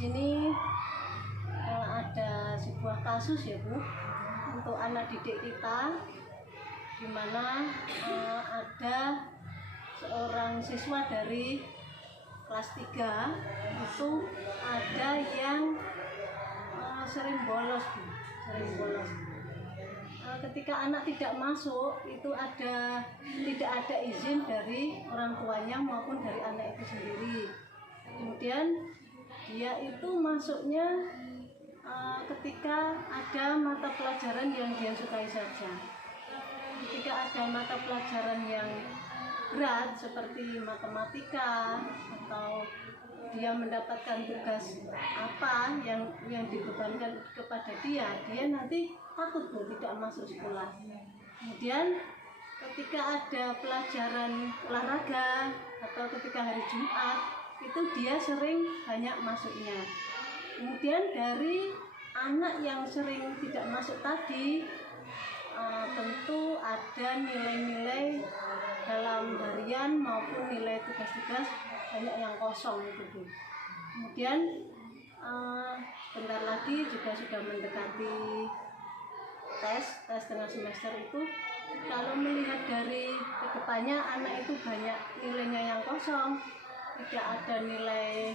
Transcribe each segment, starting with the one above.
sini ada sebuah kasus ya Bu, untuk anak didik kita, di mana ada seorang siswa dari kelas 3 itu ada yang sering bolos Bu, sering bolos. Ketika anak tidak masuk itu tidak ada izin dari orang tuanya maupun dari anak itu sendiri. Kemudian dia itu masuknya ketika ada mata pelajaran yang dia sukai saja. Ketika ada mata pelajaran yang berat seperti matematika atau dia mendapatkan tugas apa yang dibebankan kepada dia nanti takut Bu tidak masuk sekolah. Kemudian ketika ada pelajaran olahraga atau ketika hari Jumat itu dia sering banyak masuknya. Kemudian dari anak yang sering tidak masuk tadi tentu ada nilai-nilai dalam harian maupun nilai tugas-tugas banyak yang kosong itu Bu. Kemudian bentar lagi juga sudah mendekati tes tengah semester itu. Kalau melihat dari kedepannya anak itu banyak nilainya yang kosong, tidak ada nilai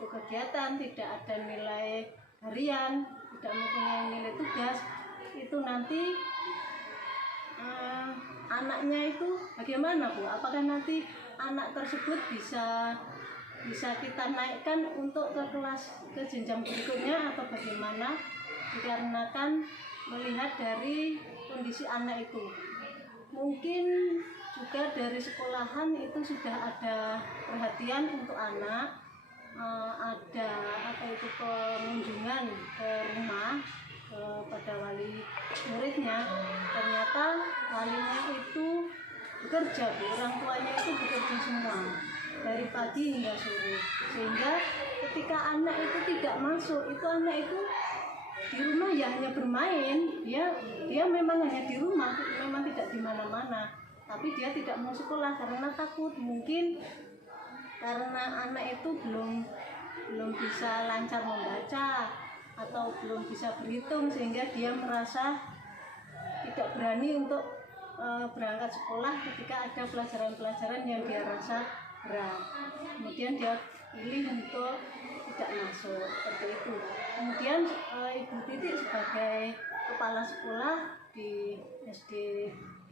kegiatan, tidak ada nilai harian, tidak mempunyai nilai tugas, itu nanti anaknya itu bagaimana Bu? Apakah nanti anak tersebut bisa kita naikkan untuk ke jenjang berikutnya atau bagaimana? Dikarenakan melihat dari kondisi anak itu, mungkin juga dari sekolahan itu sudah ada perhatian untuk anak, ada pengunjungan ke rumah kepada wali muridnya. Ternyata walinya itu bekerja Bu, orang tuanya itu bekerja semua dari pagi hingga sore, sehingga ketika anak itu tidak masuk, itu anak itu di rumah ya hanya bermain, dia memang hanya di rumah, memang tidak di mana-mana, tapi dia tidak mau sekolah karena takut, mungkin karena anak itu belum bisa lancar membaca atau belum bisa berhitung, sehingga dia merasa tidak berani untuk berangkat sekolah ketika ada pelajaran-pelajaran yang dia rasa berat. Kemudian dia pilih untuk tidak masuk, seperti itu. Kemudian Ibu Titik sebagai kepala sekolah di SD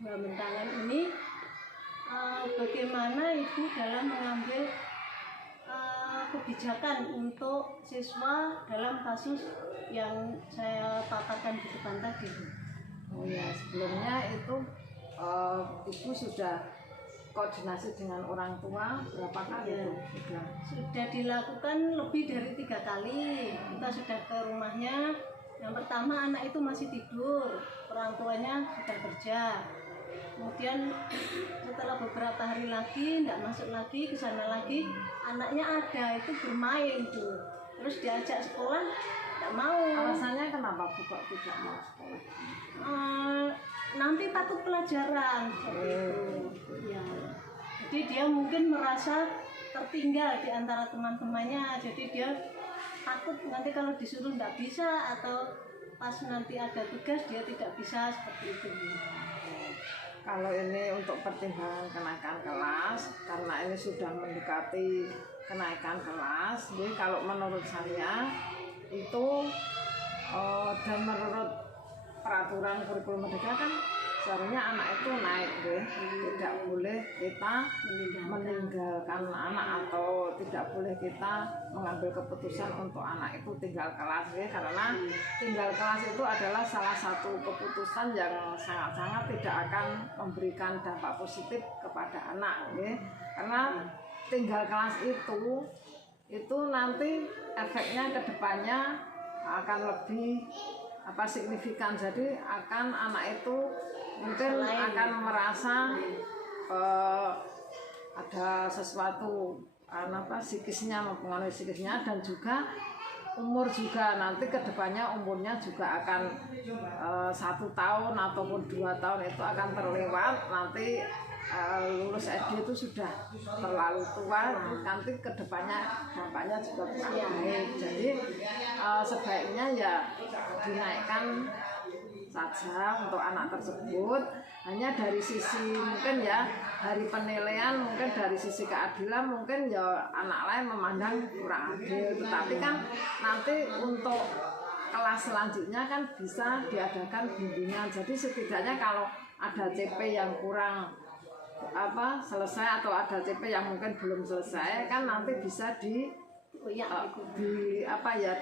2 Mentangan ini, bagaimana Ibu dalam mengambil kebijakan untuk siswa dalam kasus yang saya paparkan di depan tadi? Oh ya, sebelumnya itu Ibu sudah koordinasi dengan orang tua berapa kali itu? Sudah dilakukan lebih dari 3 kali. Kita sudah ke rumahnya. Yang pertama anak itu masih tidur, orang tuanya sudah kerja. Kemudian setelah beberapa hari lagi tidak masuk lagi, ke sana lagi, anaknya ada itu bermain tuh. Terus diajak sekolah tidak mau. Alasannya kenapa Bu kok tidak mau sekolah? Nanti takut pelajaran seperti itu. Ya. Jadi dia mungkin merasa tertinggal di antara teman-temannya. Jadi dia takut nanti kalau disuruh tidak bisa, atau pas nanti ada tugas dia tidak bisa, seperti itu. Kalau ini untuk pertimbangan kenaikan kelas, karena ini sudah mendekati kenaikan kelas, jadi kalau menurut saya itu dan menurut peraturan kurikulum merdeka kan seharusnya anak itu naik deh, tidak boleh kita meninggalkan anak atau tidak boleh kita mengambil keputusan untuk anak itu tinggal kelas deh, karena tinggal kelas itu adalah salah satu keputusan yang sangat-sangat tidak akan memberikan dampak positif kepada anak deh, karena tinggal kelas itu nanti efeknya ke depannya akan lebih signifikan. Jadi akan anak itu mungkin akan merasa ada sesuatu psikisnya, mempengaruhi psikisnya, dan juga umur juga nanti kedepannya umurnya juga akan 1 tahun ataupun 2 tahun itu akan terlewat, nanti lulus SD itu sudah terlalu tua, nanti kedepannya dampaknya juga kurang baik. Jadi sebaiknya ya dinaikkan saja untuk anak tersebut, hanya dari sisi mungkin ya dari penilaian, mungkin dari sisi keadilan mungkin ya anak lain memandang kurang adil, tetapi kan nanti untuk kelas selanjutnya kan bisa diadakan bimbingan. Jadi setidaknya kalau ada CP yang kurang selesai atau ada CP yang mungkin belum selesai kan nanti bisa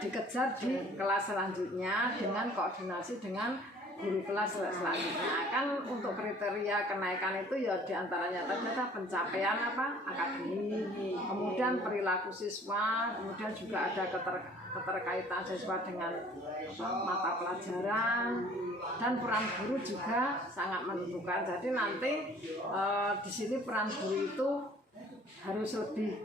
dikejar di kelas selanjutnya dengan koordinasi dengan guru kelas selanjutnya. Kan untuk kriteria kenaikan itu ya diantaranya tadi ada pencapaian akademik, kemudian perilaku siswa, kemudian juga ada keterkaitan siswa dengan mata pelajaran, dan peran guru juga sangat menentukan. Jadi nanti di sini peran guru itu harus lebih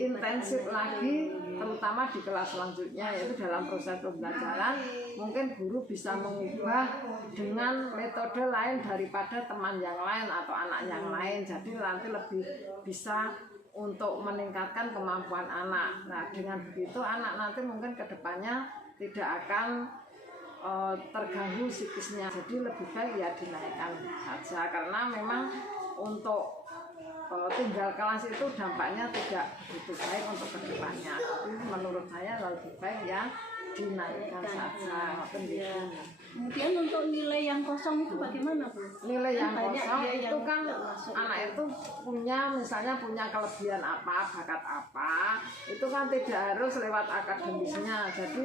intensif lagi, terutama di kelas selanjutnya, yaitu dalam proses pembelajaran mungkin guru bisa mengubah dengan metode lain daripada teman yang lain atau anak yang lain. Jadi nanti lebih bisa untuk meningkatkan kemampuan anak. Nah, dengan begitu anak nanti mungkin kedepannya tidak akan terganggu psikisnya. Jadi lebih baik ya dinaikkan saja, karena memang untuk tinggal kelas itu dampaknya tidak begitu baik untuk kedepannya. Tapi menurut saya lebih baik ya dinaikkan saja. Kemudian untuk nilai yang kosong itu bagaimana, Bu? Nilai yang kosong itu kan anak itu misalnya punya kelebihan apa, bakat apa, itu kan tidak harus lewat akademisnya. Jadi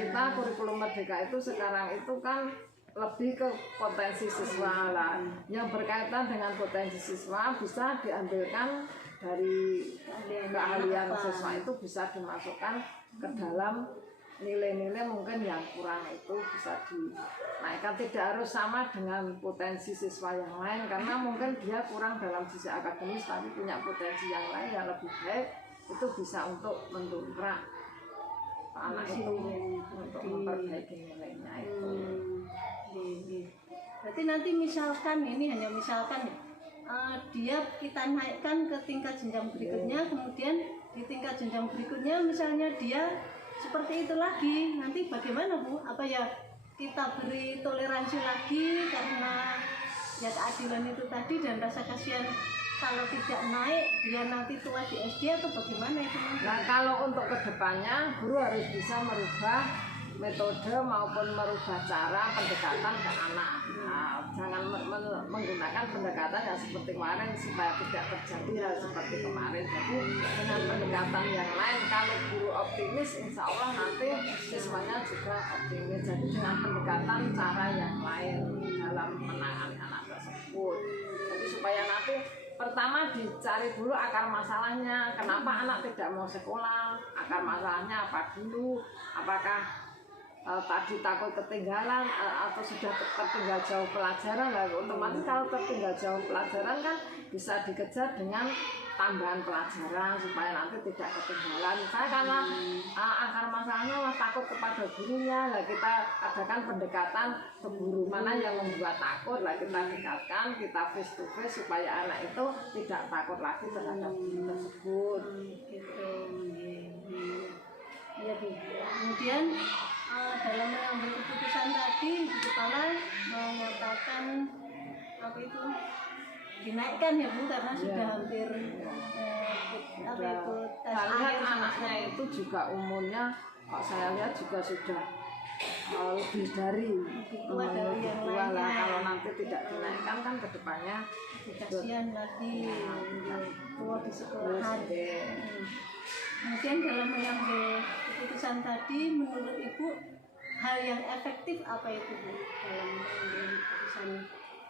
kita kurikulum Merdeka itu sekarang itu kan lebih ke potensi siswa lah. Yang berkaitan dengan potensi siswa bisa diambilkan dari keahlian siswa, itu bisa dimasukkan ke dalam nilai-nilai mungkin yang kurang itu bisa dinaikkan. Tidak harus sama dengan potensi siswa yang lain, karena mungkin dia kurang dalam sisi akademis tapi punya potensi yang lain yang lebih baik, itu bisa untuk mendongkrak anak itu untuk memperbaiki nilainya itu. Berarti nanti misalkan hanya misalkan dia kita naikkan ke tingkat jenjang berikutnya, kemudian di tingkat jenjang berikutnya misalnya dia seperti itu lagi, nanti bagaimana, Bu? Apa ya kita beri toleransi lagi karena ya keadilan itu tadi dan rasa kasihan kalau tidak naik dia nanti tua di SD, atau bagaimana itu? Nah, kalau untuk kedepannya guru harus bisa merubah metode maupun merubah cara pendekatan ke anak. Nah, jangan menggunakan pendekatan yang seperti kemarin supaya tidak terjadi hal seperti kemarin. Jadi dengan pendekatan yang lain, kalau guru optimis, insya Allah nanti siswanya juga optimis. Jadi dengan pendekatan cara yang lain dalam menangani anak tersebut. Jadi supaya nanti pertama dicari dulu akar masalahnya, kenapa anak tidak mau sekolah, akar masalahnya apa dulu, apakah tadi takut ketinggalan atau sudah tertinggal jauh pelajaran. Lah otomatis kalau tertinggal jauh pelajaran kan bisa dikejar dengan tambahan pelajaran supaya nanti tidak ketinggalan. Saya karena akar masalahnya takut kepada gurunya, lah kita adakan pendekatan ke guru mana yang membuat takut, lah kita dekatkan, kita face to face supaya anak itu tidak takut lagi terhadap guru tersebut. Ya, Bu. Kemudian dalam mengambil keputusan tadi, kepala mengatakan dinaikkan ya, Bu, karena sudah hampir tes akhir. Anaknya itu juga umurnya saya lihat juga sudah lebih dari yang lainnya. Kalau nanti tidak dinaikkan kan kedepannya kasihan lagi tua di sekolahan. Kemudian dalam mengambil keputusan tadi, menurut Ibu hal yang efektif apa itu, Bu, dalam mengambil keputusan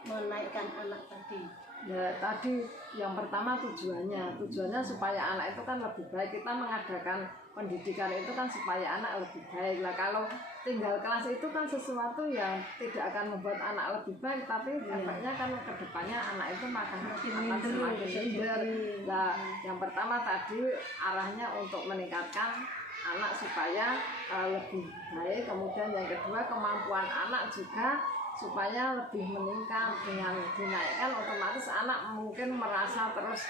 menaikkan anak tadi? Ya tadi yang pertama tujuannya supaya anak itu kan lebih baik. Kita mengadakan pendidikan itu kan supaya anak lebih baik. Lah kalau tinggal kelas itu kan sesuatu yang tidak akan membuat anak lebih baik, tapi efeknya kan kedepannya anak itu akan semakin minder. Nah, yang pertama tadi arahnya untuk meningkatkan anak supaya lebih baik. Kemudian yang kedua, kemampuan anak juga supaya lebih meningkat. Dengan dinaikkan otomatis anak mungkin merasa terus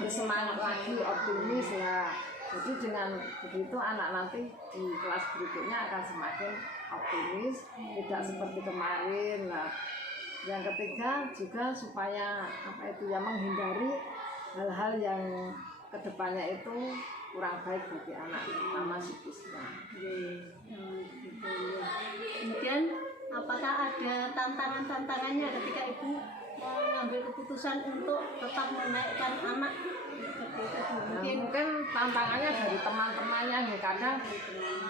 bersemangat lagi, optimis lah. Jadi dengan begitu anak nanti di kelas berikutnya akan semakin optimis, tidak seperti kemarin lah. Yang ketiga juga supaya menghindari hal-hal yang kedepannya itu kurang baik bagi anak, terutama psikisnya. Kemudian apakah ada tantangannya ketika ibu mengambil keputusan untuk tetap menaikkan anak? Mungkin tantangannya dari teman-temannya, kadang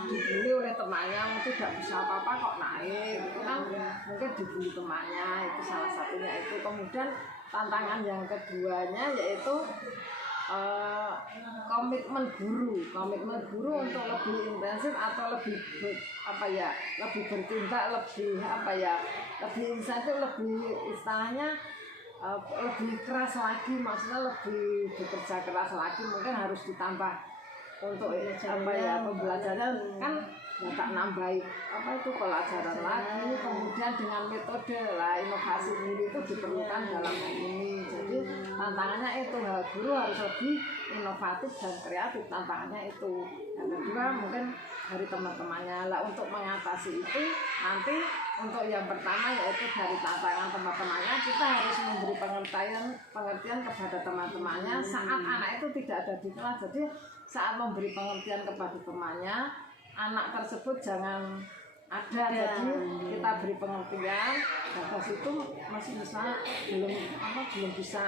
dibully oleh temannya, tidak bisa apa-apa kok naik, itu kan mungkin dibully temannya, itu salah satunya itu. Kemudian tantangan yang keduanya yaitu komitmen guru untuk lebih intensif atau lebih bertindak, lebih insentif, lebih istilahnya lebih keras lagi, maksudnya lebih bekerja keras lagi. Mungkin harus ditambah untuk pembelajaran kan tak nambahi pelajaran lagi. Kemudian dengan metode inovasi guru itu diperlukan dalam hal ini. Jadi tantangannya itu, guru harus lebih inovatif dan kreatif, tantangannya itu. Yang kedua mungkin dari teman-temannya lah. Untuk mengatasi itu nanti, untuk yang pertama yaitu dari tantangan teman-temannya, kita harus memberi pengertian kepada teman-temannya saat anak itu tidak ada di kelas. Jadi saat memberi pengertian kepada temannya, anak tersebut jangan ada. Jadi kita beri pengertian, bagas itu masih bisa belum bisa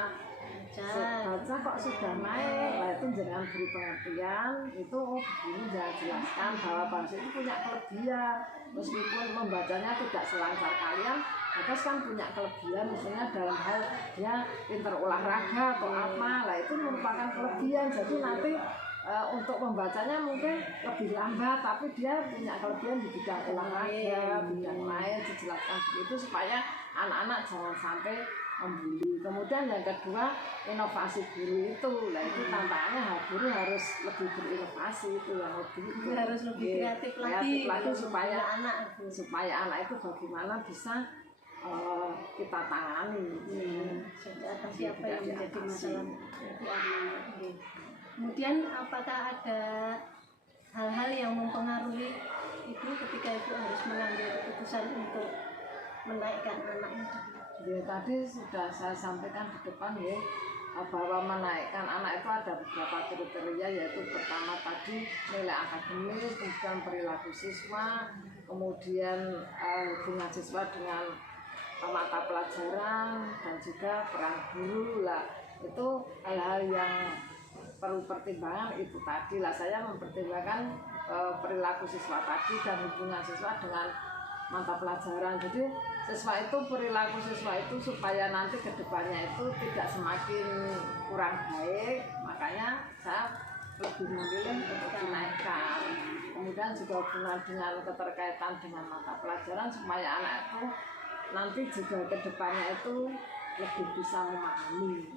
baca kok sudah naik lah, itu jangan beri pengertian. Itu begini, jangan jelaskan bahwa bahasa itu punya kelebihan, meskipun membacanya tidak selancar kalian, bagas kan punya kelebihan, misalnya dalam hal dia pintar olahraga atau apa lah, itu merupakan kelebihan. Jadi nanti untuk membacanya mungkin lebih lambat, tapi dia punya kelebihan di bidang olahraga, bidang lain, dijelaskan begitu supaya anak-anak jangan sampai membuli. Kemudian yang kedua, inovasi guru itu, lah itu tantangannya guru harus lebih berinovasi, itu yang harus lebih kreatif lagi supaya anak itu bagaimana bisa kita tangani. Siapa yang menjadi masalah itu. Kemudian apakah ada hal-hal yang mempengaruhi ibu ketika ibu harus mengambil keputusan untuk menaikkan anak itu? Ya, tadi sudah saya sampaikan di depan ya, bahwa menaikkan anak itu ada beberapa kriteria, yaitu pertama tadi nilai akademis, kemudian perilaku siswa, kemudian hubungan siswa dengan mata pelajaran, dan juga peran guru lah. Itu hal-hal yang perlu pertimbangan itu tadi lah. Saya mempertimbangkan perilaku siswa tadi dan hubungan siswa dengan mata pelajaran. Jadi siswa itu, perilaku siswa itu supaya nanti kedepannya itu tidak semakin kurang baik, makanya saya lebih memilih untuk dinaikkan. Kemudian juga hubungan dengan keterkaitan dengan mata pelajaran supaya anak itu nanti juga kedepannya itu lebih bisa memahami.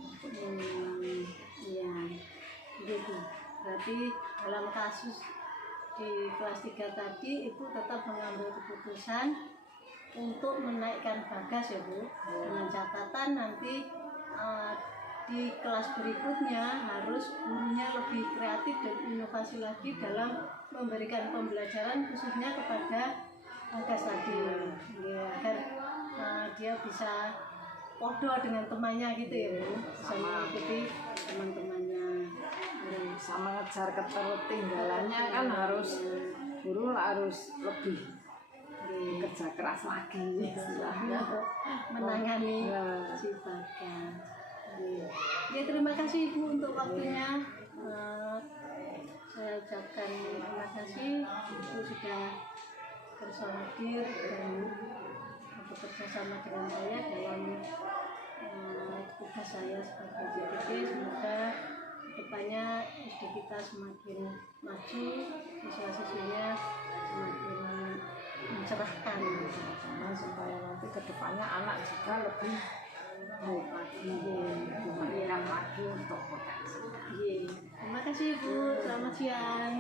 Iya, gitu. Berarti dalam kasus di kelas 3 tadi ibu tetap mengambil keputusan untuk menaikkan bagas ya Bu, dengan catatan nanti di kelas berikutnya harus gurunya lebih kreatif dan inovasi lagi dalam memberikan pembelajaran khususnya kepada bagas tadi ya, agar dia bisa podo dengan temannya gitu ya Bu, bisa mengikuti teman-temannya, bisa mengejar ketertinggalannya. Kan harus guru harus lebih kerja keras lagi istilahnya menangani si bagas. Ya, terima kasih Ibu untuk waktunya. Saya ucapkan terima kasih Ibu sudah berhadir dan bekerja sama dengan saya dalam tugas saya sebagai JTP. Semoga kedepannya SD kita semakin maju, siswa-siswinya semakin mencerahkan, supaya nanti kedepannya anak juga lebih baik lagi, lebih lagi untuk potensi. Terima kasih Bu, selamat siang.